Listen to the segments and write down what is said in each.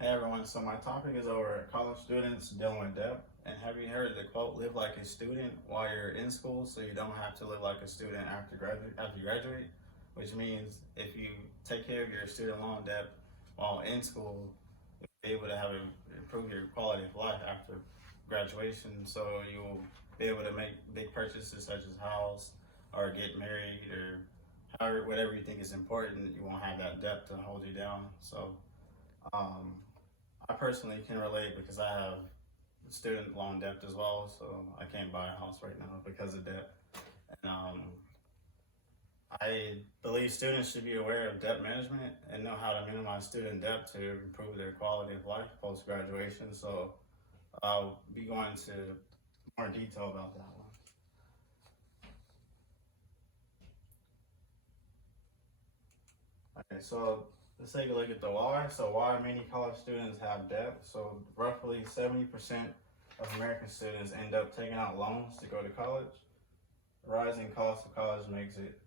Hey everyone, so my topic is over college students dealing with debt. And have you heard the quote, live like a student while you're in school so you don't have to live like a student after you graduate? Which means if you take care of your student loan debt while in school, you'll be able to improve your quality of life after graduation. So you'll be able to make big purchases such as house or get married or however, whatever you think is important. You won't have that debt to hold you down. So um, I personally can relate because I have student loan debt as well, so I can't buy a house right now because of debt. And I believe students should be aware of debt management and know how to minimize student debt to improve their quality of life post graduation. So I'll be going into more detail about that one. Okay, so let's take a look at the why. So why many college students have debt. So roughly 70% of American students end up taking out loans to go to college. The rising cost of college makes it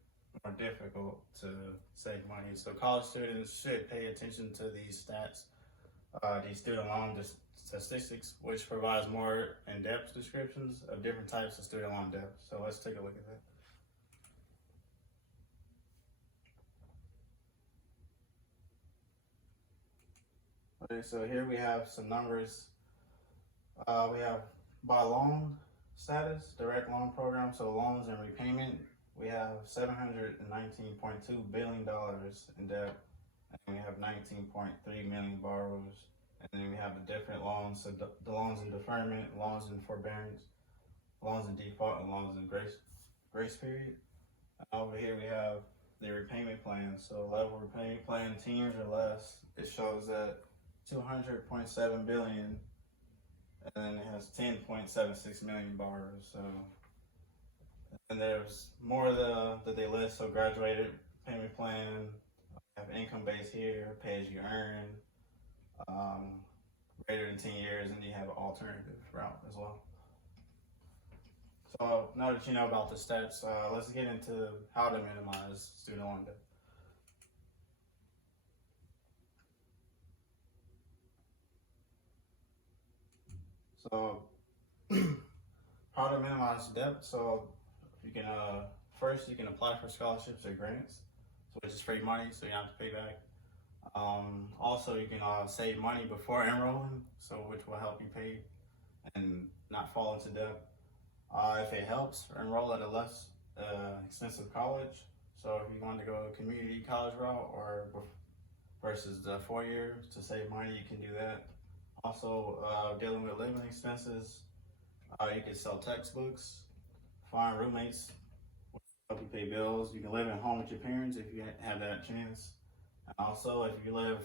more difficult to save money. So college students should pay attention to these stats, these student loan statistics, which provides more in-depth descriptions of different types of student loan debt. So let's take a look at that. Okay, so here we have some numbers. We have by loan status, direct loan program, so loans and repayment. We have $719.2 billion in debt, and we have 19.3 million borrowers. And then we have the different loans, so the loans in deferment, loans in forbearance, loans in default, and loans in grace period. And over here we have the repayment plan. So level repayment plan, 10 years or less, it shows that 200.7 billion, and then it has 10.76 million borrowers. So, and there's more that they list. So graduated payment plan, have income base here, pay as you earn, greater than 10 years, and you have an alternative route as well. So now that you know about the steps, let's get into how to minimize student loan debt. So how to minimize debt. So you can first you can apply for scholarships or grants, which is free money, so you don't have to pay back. Also, you can save money before enrolling, so which will help you pay and not fall into debt. If it helps, enroll at a less expensive college. So if you want to go a community college route or versus the 4 year to save money, you can do that. Also, dealing with living expenses, you can sell textbooks, find roommates, help you pay bills. You can live at home with your parents if you have that chance. And also, if you live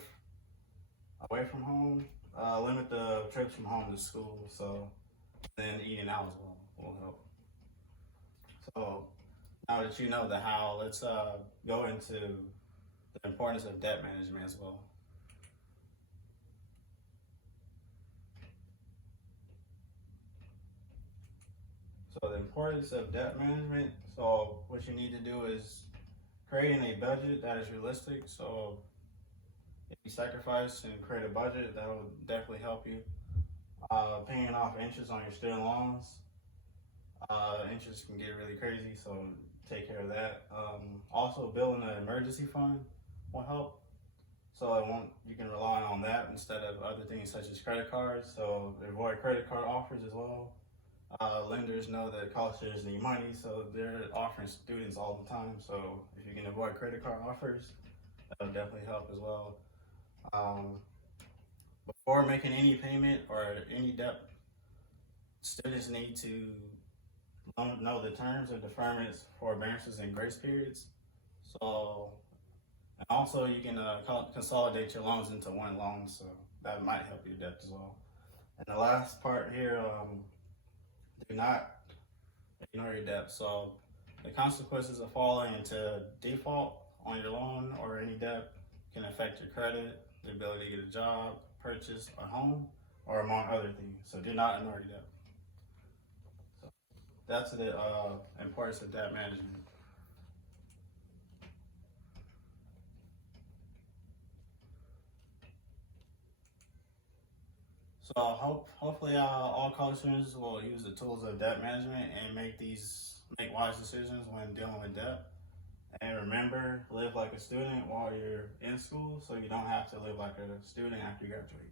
away from home, limit the trips from home to school. So then eating out as well will help. So now that you know the how, let's go into the importance of debt management as well. So the importance of debt management. So what you need to do is creating a budget that is realistic. So if you sacrifice and create a budget, that will definitely help you. Paying off interest on your student loans. Interest can get really crazy, so take care of that. Also, building an emergency fund will help. So you can rely on that instead of other things such as credit cards. So avoid credit card offers as well. Lenders know that college students need money, so they're offering students all the time. So if you can avoid credit card offers, that will definitely help as well. Before making any payment or any debt, students need to know the terms of deferments, forbearances, and grace periods. So, and also you can consolidate your loans into one loan, so that might help your debt as well. And the last part here, do not ignore your debt. So the consequences of falling into default on your loan or any debt can affect your credit, the ability to get a job, purchase a home, or among other things. So do not ignore your debt. So that's the importance of debt management. So hopefully all college students will use the tools of debt management and make wise decisions when dealing with debt. And remember, live like a student while you're in school so you don't have to live like a student after you graduate.